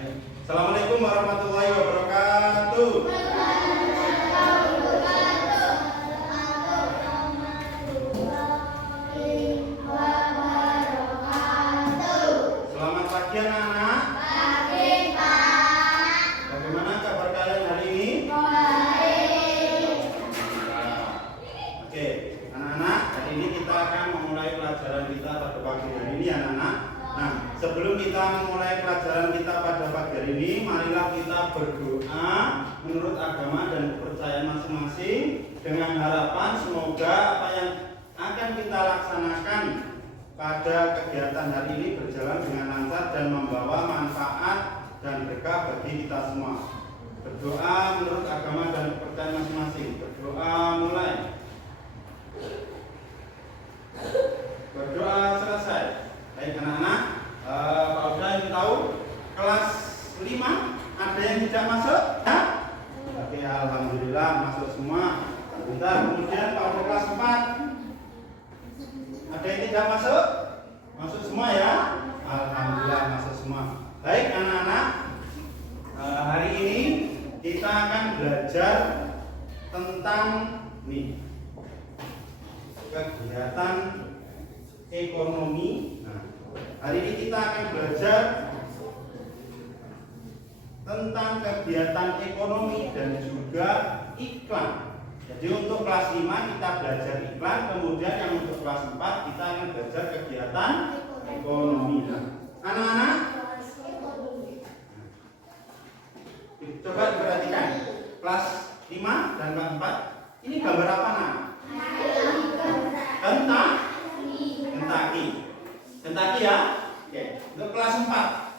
Assalamualaikum warahmatullahi wabarakatuh. Selamat pagi anak-anak. Pagi, Pak. Bagaimana kabar kalian hari ini? Baik. Oke, anak-anak, hari ini kita akan memulai pelajaran kita pada pagi hari ini, anak-anak. Nah, sebelum kita memulai pelajaran kita pada pagi hari ini, marilah kita berdoa menurut agama dan kepercayaan masing-masing dengan harapan semoga apa yang akan kita laksanakan pada kegiatan hari ini berjalan dengan lancar dan membawa manfaat dan berkah bagi kita semua. Berdoa menurut agama dan kepercayaan masing-masing. Berdoa mulai. Berdoa selesai. Baik anak-anak, Pak Uda ingin tahu kelas 5 ada yang tidak masuk? Ya? Oke, alhamdulillah masuk semua. Bentar, kemudian Pak Uda kelas 4 ada yang tidak masuk? Masuk semua ya? Alhamdulillah masuk semua. Baik anak-anak, hari ini kita akan belajar tentang kegiatan ekonomi. Nah, hari ini kita akan belajar tentang kegiatan ekonomi dan juga iklan. Jadi untuk kelas 5 kita belajar iklan, kemudian yang untuk kelas 4 kita akan belajar kegiatan ekonomi. Nah, anak-anak, coba diperhatikan kelas 5 dan kelas 4 ini gambar apa nak? Kentaki ya. Oke. Untuk kelas 4,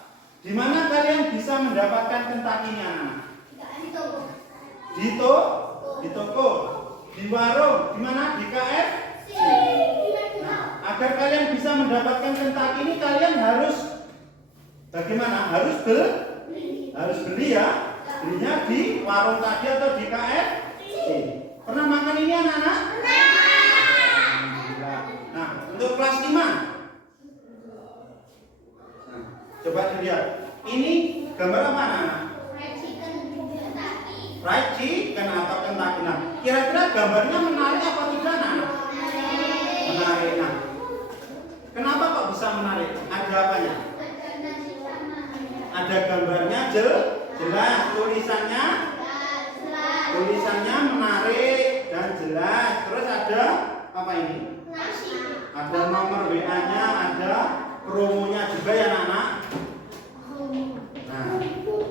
di mana kalian bisa mendapatkan kentakinya anak? Di toko, di warung, di mana? Di KFC. Nah, agar kalian bisa mendapatkan kentaki ini kalian harus bagaimana? Harus beli ya. Belinya di warung tadi atau di KFC. Pernah makan ini anak-anak? Nah, untuk kelas 5. Nah, coba dilihat. Ini gambar apa anak-anak? Fried chicken atau kentaki. Nah, kira-kira gambarnya menarik apa tidak anak-anak? Menarik. Nah, kenapa kok bisa menarik? Ada apanya? Ada gambarnya jelas, tulisannya menarik dan jelas. Terus ada apa ini? Ada nomor WA-nya, ada promonya juga ya anak-anak. Nah,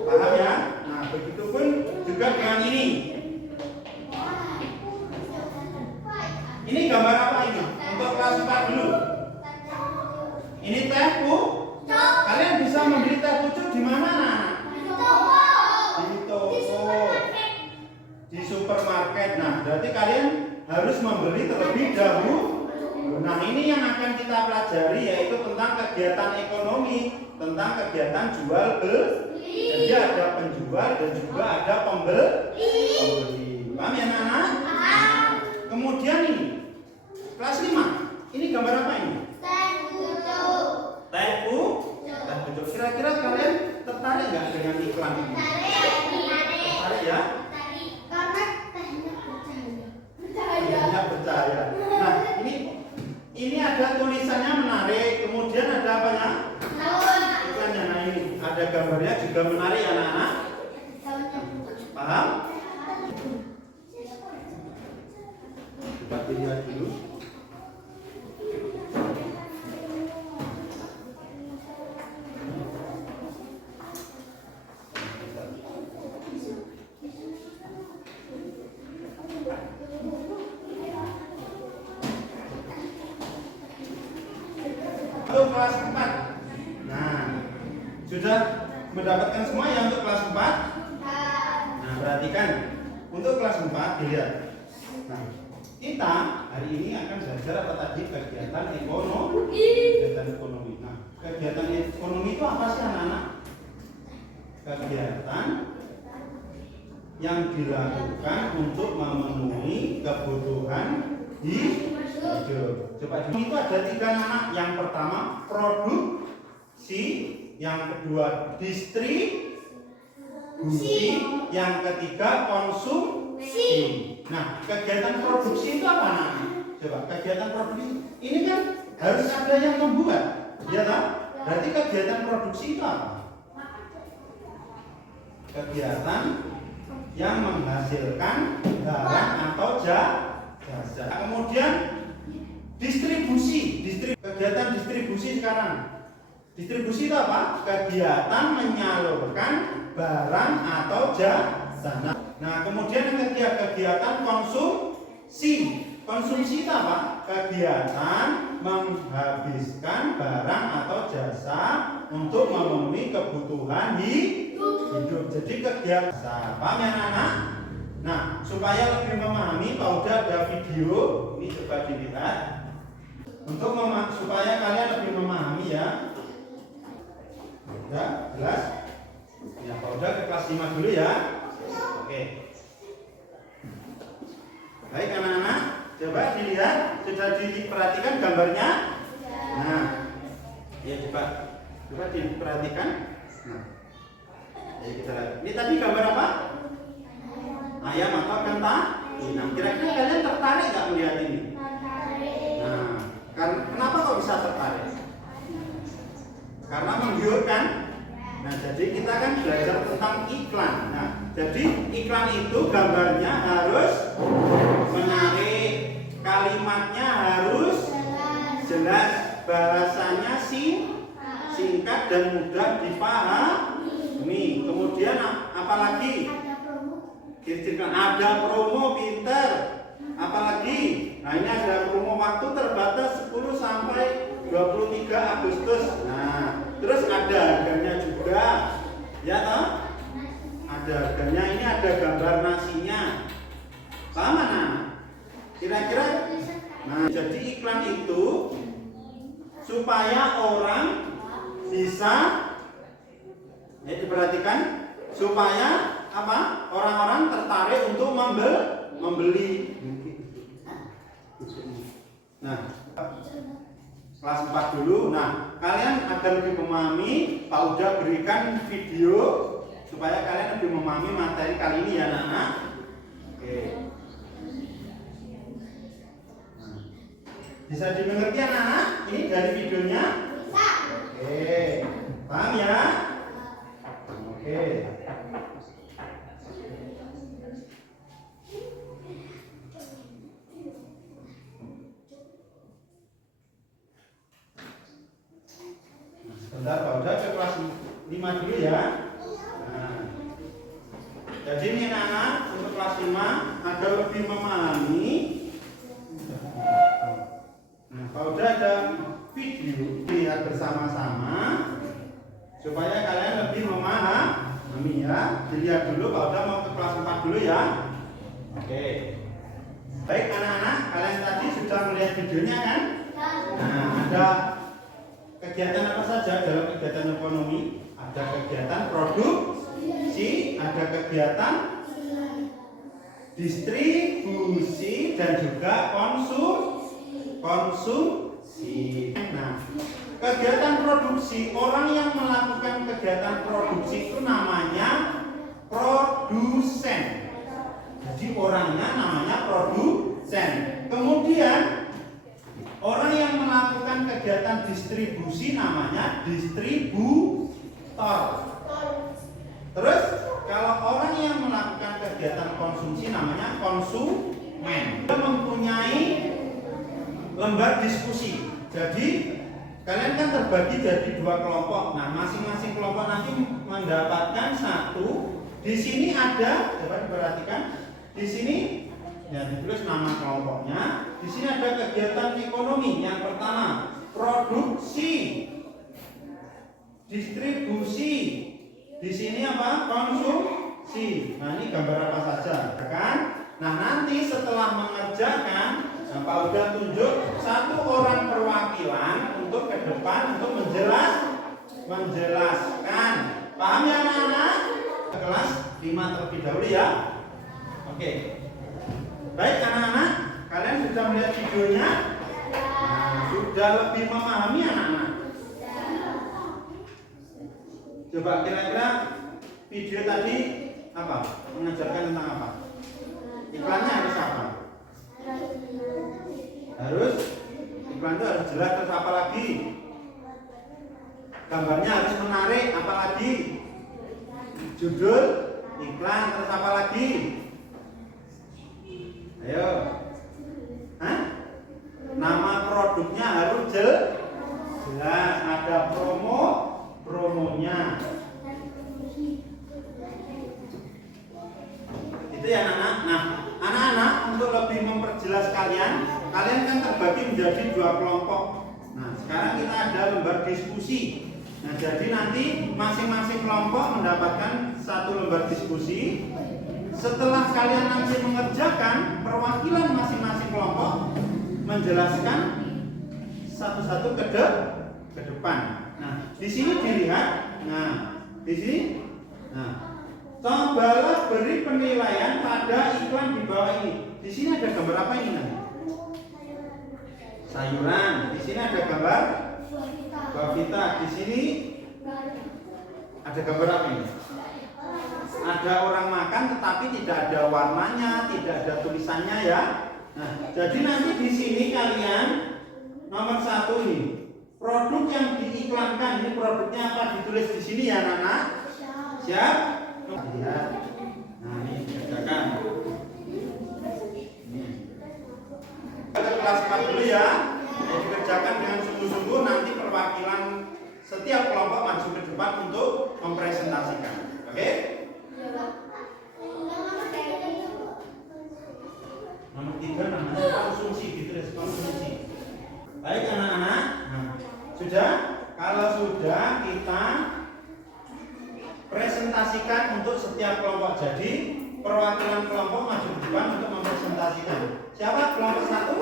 paham ya? Nah, begitupun juga dengan ini. Ini gambar apa ini? Untuk kelas 4 dulu. Ini teh pucuk. Kalian bisa membeli teh pucuk di mana anak? Di toko. Di supermarket. Nah, berarti kalian harus membeli terlebih dahulu. Nah, ini yang akan kita pelajari yaitu tentang kegiatan ekonomi, tentang kegiatan jual beli. Jadi ada penjual dan juga ada pembeli. Paham ya anak-anak? Kemudian ini kelas 5. Ini gambar apa ini? Teh pucuk. Kira-kira kalian tertarik nggak dengan iklan ini? Tertarik ya? Karena bercahaya. Nah, ini ada tulisannya menarik. Kemudian ada apanya? Iklannya. Nah, ini ada gambarnya juga menarik anak-anak. Paham? Coba dilihat dulu. Untuk kelas 4. Nah, sudah mendapatkan semua ya untuk kelas 4? Nah, perhatikan. Untuk kelas 4 dilihat. Nah, kita hari ini akan belajar apa tadi? Kegiatan ekonomi. Nah, kegiatan ekonomi itu apa sih anak-anak? Kegiatan yang dilakukan untuk memenuhi kebutuhan hidup. Coba itu ada 3 anak. Yang pertama produksi, yang kedua distribusi, yang ketiga konsumsi. Nah, kegiatan produksi itu apa namanya? Coba, kegiatan produksi ini kan harus ada yang membuat, ya kan? Berarti kegiatan produksi itu apa? Kegiatan yang menghasilkan barang atau jasa. Kemudian distribusi, kegiatan distribusi sekarang. Distribusi itu apa? Kegiatan menyalurkan barang atau jasa. Nah, kemudian yang ketiga kegiatan konsumsi. Konsumsi itu apa? Kegiatan menghabiskan barang atau jasa untuk memenuhi kebutuhan hidup. Jadi kegiatan, paham ya anak-anak? Nah, supaya lebih memahami, Pak Uda ada video, ini coba dilihat. Untuk supaya kalian lebih memahami ya. Ya, jelas? Ya, Pak Uda ke kelas 5 dulu ya. Oke. Baik anak-anak, coba dilihat, sudah diperhatikan gambarnya? Nah, ya coba diperhatikan. Nah, jadi kita lihat. Ini tadi gambar apa? Ayam atau kentang? Nah, kira-kira kalian tertarik nggak melihat ini? Nah, kenapa kok bisa tertarik? Karena menggiurkan. Nah, jadi kita kan belajar tentang iklan. Nah, jadi iklan itu gambarnya harus menarik, kalimatnya harus jelas, bahasanya singkat dan mudah dipahami. Kemudian apalagi? Ada promo pinter. Apalagi? Nah, ini ada promo waktu terbatas 10 sampai 23 Agustus. Nah, terus ada harganya juga. Ya toh? Ada harganya, ini ada gambar nasinya. Paham mana? Kira-kira? Nah, jadi iklan itu supaya orang bisa diperhatikan, supaya apa? Orang-orang tertarik untuk membeli. Nah, kelas 4 dulu. Nah, kalian agar lebih memahami, Pak Uda berikan video supaya kalian lebih memahami materi kali ini ya anak-anak. Oke. Nah, bisa dimengerti anak-anak? Ini dari videonya? Bisa. Oke. Paham ya? Oke. Bentar, Pak Uda ke kelas 5 dulu ya. Nah, jadi ini anak-anak untuk kelas 5 agar lebih memahami. Nah, Pak Uda ada video lihat bersama-sama supaya kalian lebih memahami ya. Dilihat dulu, Pak Uda mau ke kelas 4 dulu ya. Oke. Baik anak-anak, kalian tadi sudah melihat videonya kan? Nah, ada kegiatan apa saja dalam kegiatan ekonomi? Ada kegiatan produksi, ada kegiatan distribusi, dan juga konsumsi. Nah, kegiatan produksi, orang yang melakukan kegiatan produksi itu namanya produsen. Jadi orangnya namanya produsen. Kemudian orang yang melakukan kegiatan distribusi namanya distributor. Terus kalau orang yang melakukan kegiatan konsumsi namanya konsumen. Kita mempunyai lembar diskusi. Jadi kalian kan terbagi jadi 2 kelompok. Nah, masing-masing kelompok nanti mendapatkan 1. Di sini ada, coba diperhatikan. Di sini ya ditulis nama kelompoknya. Di sini ada kegiatan ekonomi. Yang pertama, produksi, distribusi. Di sini apa? Konsumsi. Nah, ini gambar apa saja, kan? Nah, nanti setelah mengerjakan, Pak Uda tunjuk 1 orang perwakilan untuk ke depan untuk menjelaskan. Paham ya anak-anak? Kelas 5 terlebih dahulu ya. Oke. Baik anak-anak, kalian sudah melihat videonya? Nah, sudah lebih memahami anak-anak? Coba kira-kira video tadi apa? Mengajarkan tentang apa? Iklannya harus apa? Harus iklan itu harus jelas, terus apa lagi? Gambarnya harus menarik, apa lagi? Judul iklan, terus apa lagi? Ayo. Hah? Nama produknya harus jelas, ada promonya. Itu ya anak-anak. Nah, anak-anak untuk lebih memperjelas kalian kan terbagi menjadi 2 kelompok. Nah, sekarang kita ada lembar diskusi. Nah, jadi nanti masing-masing kelompok mendapatkan 1 lembar diskusi. Setelah kalian nanti mengerjakan, perwakilan masing-masing kelompok menjelaskan satu-satu ke depan. Nah, di sini dilihat. Nah, di sini. Nah, cobalah beri penilaian pada iklan di bawah ini. Di sini ada gambar apa ini nanti? Sayuran. Di sini ada gambar buah vita. Di sini ada gambar apa ini? Ada orang makan tetapi tidak ada warnanya, tidak ada tulisannya ya. Nah, jadi nanti di sini kalian nomor 1 ini produk yang diiklankan, ini produknya apa ditulis di sini ya anak-anak? Siap? Lihat. Nah, ini kerjakan. Kita kelas 4 dulu ya. Dikerjakan dengan sungguh-sungguh, nanti perwakilan setiap kelompok maju ke depan untuk mempresentasikan. Oke? Nomor 3 namanya konsumsi, ditulis konsumsi. Baik anak-anak. Nah, sudah? Kalau sudah, kita presentasikan untuk setiap kelompok. Jadi perwakilan kelompok maju ke depan untuk mempresentasikan. Siapa kelompok 1?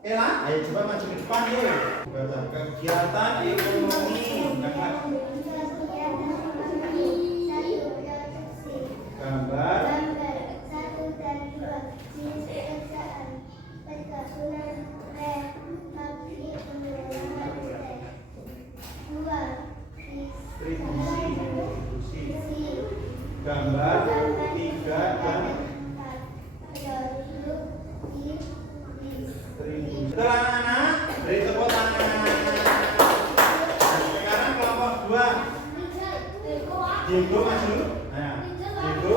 Ella, ayo coba maju ke depan yuk. Kegiatan ekonomi. Gambar. Distribusi. Gambar 3 dan setelah anak-anak beri tepuk tangan. Sekarang kelompok 2 Diego maju. Nah, Diego maju.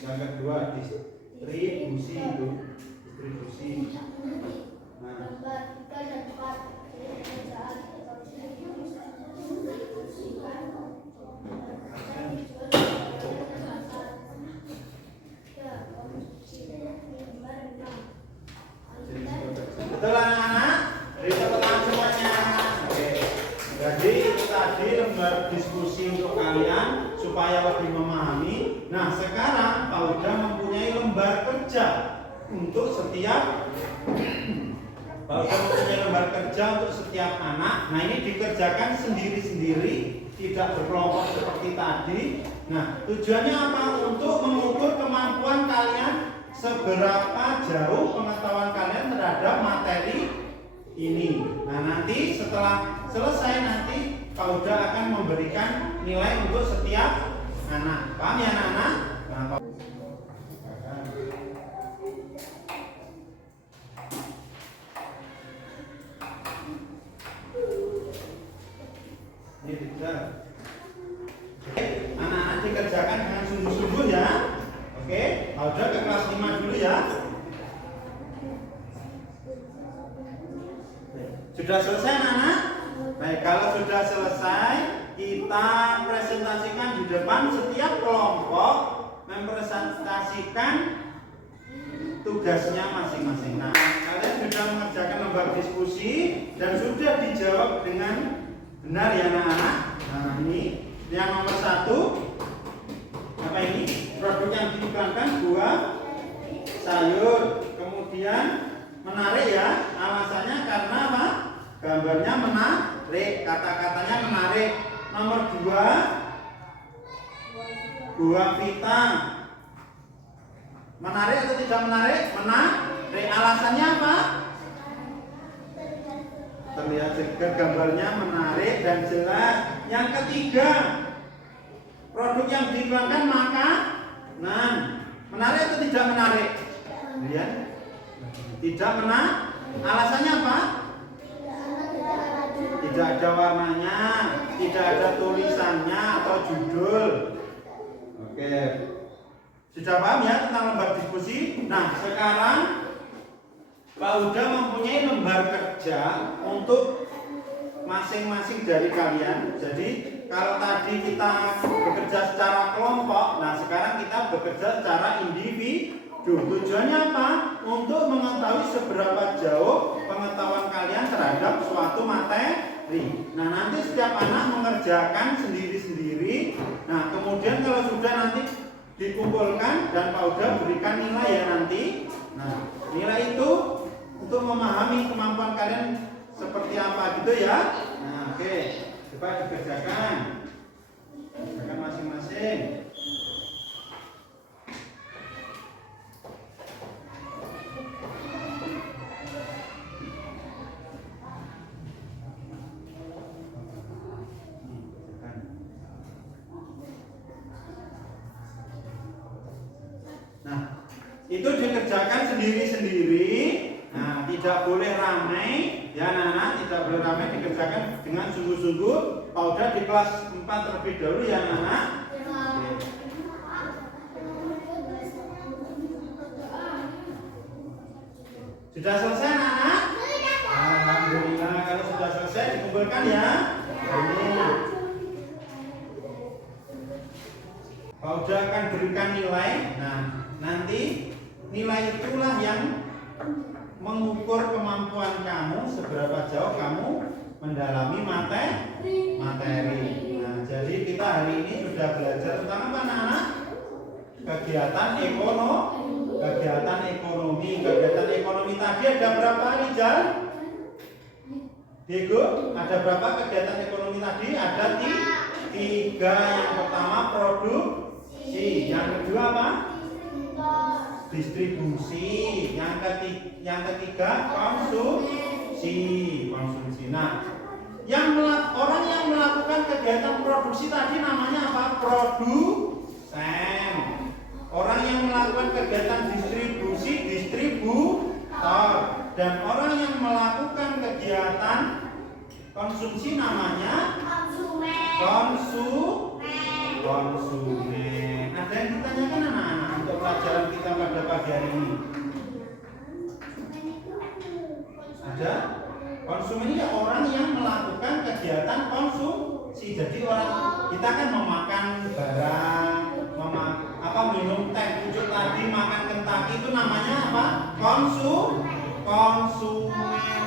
Nah, yang kedua distribusi itu. Distribusi. Nah, betul anak-anak, beri tepuk tangan semuanya. Oke. Jadi tadi lembar diskusi untuk kalian supaya lebih memahami. Nah, sekarang Pak Uda mempunyai lembar kerja untuk setiap anak. Nah, ini dikerjakan sendiri-sendiri, tidak berkelompok seperti tadi. Nah, tujuannya apa? Untuk mengukur kemampuan kalian, seberapa jauh pengetahuan kalian terhadap materi ini. Nah, nanti setelah selesai nanti Pak Uda akan memberikan nilai untuk setiap anak. Paham ya anak-anak? Nah, ini juga. Oke, anak-anak dikerjakan dengan sungguh-sungguh ya. Oke, Pak Uda ke kelas 5 dulu ya. Sudah selesai anak-anak? Baik, kalau sudah selesai, kita presentasikan di depan. Setiap kelompok mempresentasikan tugasnya masing-masing. Nah, kalian sudah mengerjakan lembar diskusi dan sudah dijawab dengan benar ya anak-anak. Nah, ini yang nomor 1. Apa ini? Produk yang diiklankan buah sayur. Kemudian menarik ya. Alasannya karena apa? Gambarnya menarik, kata-katanya menarik. Nomor 2, buah vita. Menarik atau tidak menarik? Menarik. Alasannya apa? Terlihat segar, gambarnya menarik dan jelas. Yang ketiga, produk yang diiklankan makanan. Menarik atau tidak menarik? Lihat. Tidak menarik. Alasannya apa? Tidak ada warnanya, tidak ada tulisannya atau judul. Oke. Sudah paham ya tentang lembar diskusi? Nah, sekarang Pak Huda mempunyai lembar kerja untuk masing-masing dari kalian. Jadi kalau tadi kita bekerja secara kelompok, nah sekarang kita bekerja secara individu. Tujuannya apa? Untuk mengetahui seberapa jauh pengetahuan kalian terhadap suatu materi. Nah nanti setiap anak mengerjakan sendiri-sendiri. Nah kemudian kalau sudah nanti dikumpulkan dan Pak Huda berikan nilai ya nanti. Nah nilai itu untuk memahami kemampuan kalian seperti apa gitu ya. Nah oke, coba dikerjakan. Kerjakan masing-masing. Nah, itu dikerjakan sendiri-sendiri. Nah, tidak boleh ramai, ya anak-anak, tidak boleh ramai, dikerjakan dengan sungguh-sungguh. Pak Huda di kelas 4 terlebih dahulu ya anak-anak. Sudah selesai anak-anak? Alhamdulillah, kalau sudah selesai dikumpulkan ya. Ini Pak Huda akan berikan nilai. Nah, nanti nilai itulah yang mengukur kemampuan kamu seberapa jauh kamu mendalami materi. Nah, jadi kita hari ini sudah belajar tentang apa anak-anak? Kegiatan ekonomi. Kegiatan ekonomi tadi ada berapa Rijal? Diego, ada berapa kegiatan ekonomi tadi? Ada tiga. Yang pertama produksi, yang kedua apa? Distribusi, yang ketiga konsumsi. Nah, orang yang melakukan kegiatan produksi tadi namanya apa? Produsen. Orang yang melakukan kegiatan distribusi, distributor. Dan orang yang melakukan kegiatan konsumsi namanya konsumen. Ada yang ditanyakan anak-anak untuk pelajaran kita pada pagi hari ini? Ada? Konsumen ini orang yang melakukan kegiatan konsumsi. Jadi kita kan memakan barang, minum teh pucuk tadi, makan Kentucky, itu namanya apa? Konsumen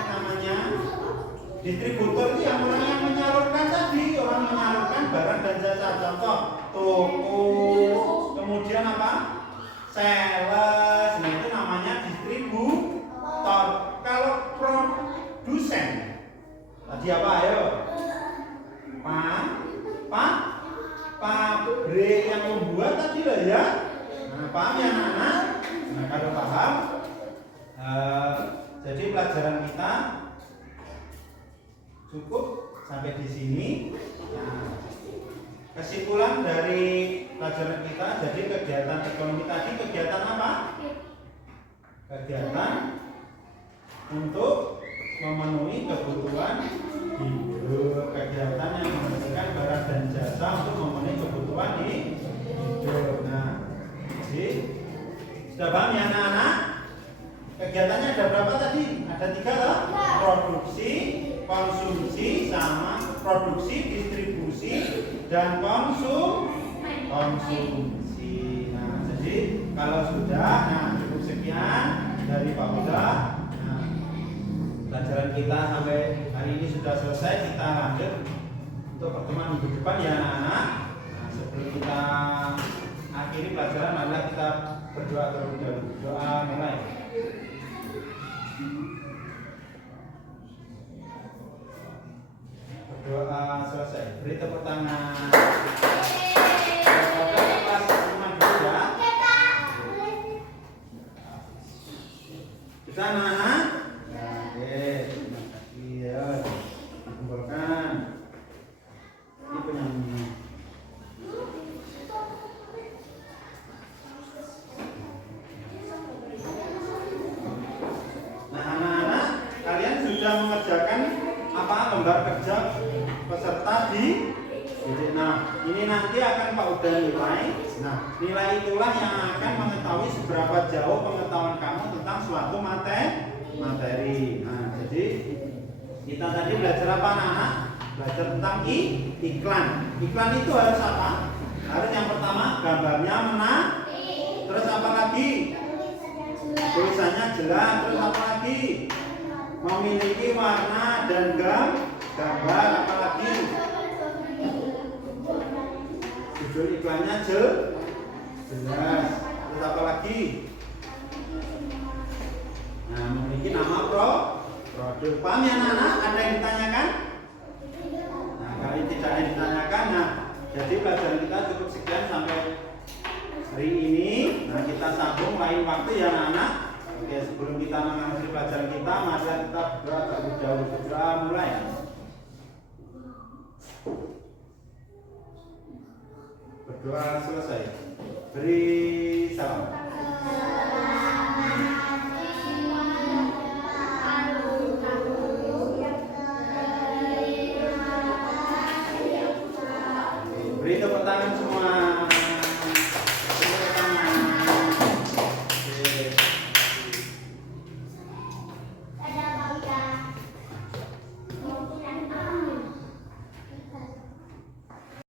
namanya. Distributor itu yang orang yang menyalurkan tadi, orang menyalurkan barang dan jasa. Contoh toko, kemudian apa? Sales. Nah itu namanya distributor. Kalau produsen tadi apa? Ayo. Pabrik yang membuat tadi lah ya. Nah, paham ya anak-anak? Nah kalau paham, jadi pelajaran kita cukup sampai di sini. Nah, kesimpulan dari pelajaran kita, jadi kegiatan ekonomi tadi kegiatan apa? Kegiatan untuk memenuhi kebutuhan hidup, kegiatan yang menghasilkan barang dan jasa untuk memenuhi kebutuhan hidup. Nah, jadi sudah paham ya anak-anak? Kegiatannya ada berapa tadi? Ada 3 loh. Produksi, konsumsi, sama produksi, distribusi, dan konsumsi. Nah, jadi kalau sudah, nah cukup sekian dari Pak Huda. Nah, pelajaran kita sampai hari ini sudah selesai. Kita lanjut untuk pertemuan minggu depan ya anak-anak. Nah, sebelum kita akhiri pelajaran, marilah kita berdoa terlebih dahulu. Doa mulai. Berdoa selesai. Beri tepuk tangan. gambar kerja peserta di didik. Nah, ini nanti akan Pak udah nilai. Nah, nilai itulah yang akan mengetahui seberapa jauh pengetahuan kamu tentang suatu materi. Nah, jadi kita tadi belajar apa anak-anak? Belajar tentang iklan. Iklan itu harus apa? Harus yang pertama gambarnya menarik. Terus apa lagi? Tulisannya jelas. Terus apa lagi? Memiliki warna dan gambar. Apa lagi? Judul iklannya jelas. Terus apa lagi? Nah, memiliki nama produk. Paham ya anak-anak? Ada yang ditanyakan? Nah, kalau tidak ada yang ditanyakan, nah jadi pelajaran kita cukup sekian sampai hari ini. Nah, kita sambung lain waktu ya anak-anak. Oke, sebelum kita mengakhiri pelajaran kita, mari kita berdoa terlebih dahulu. Berdoa mulai. Berdoa selesai. Beri salam.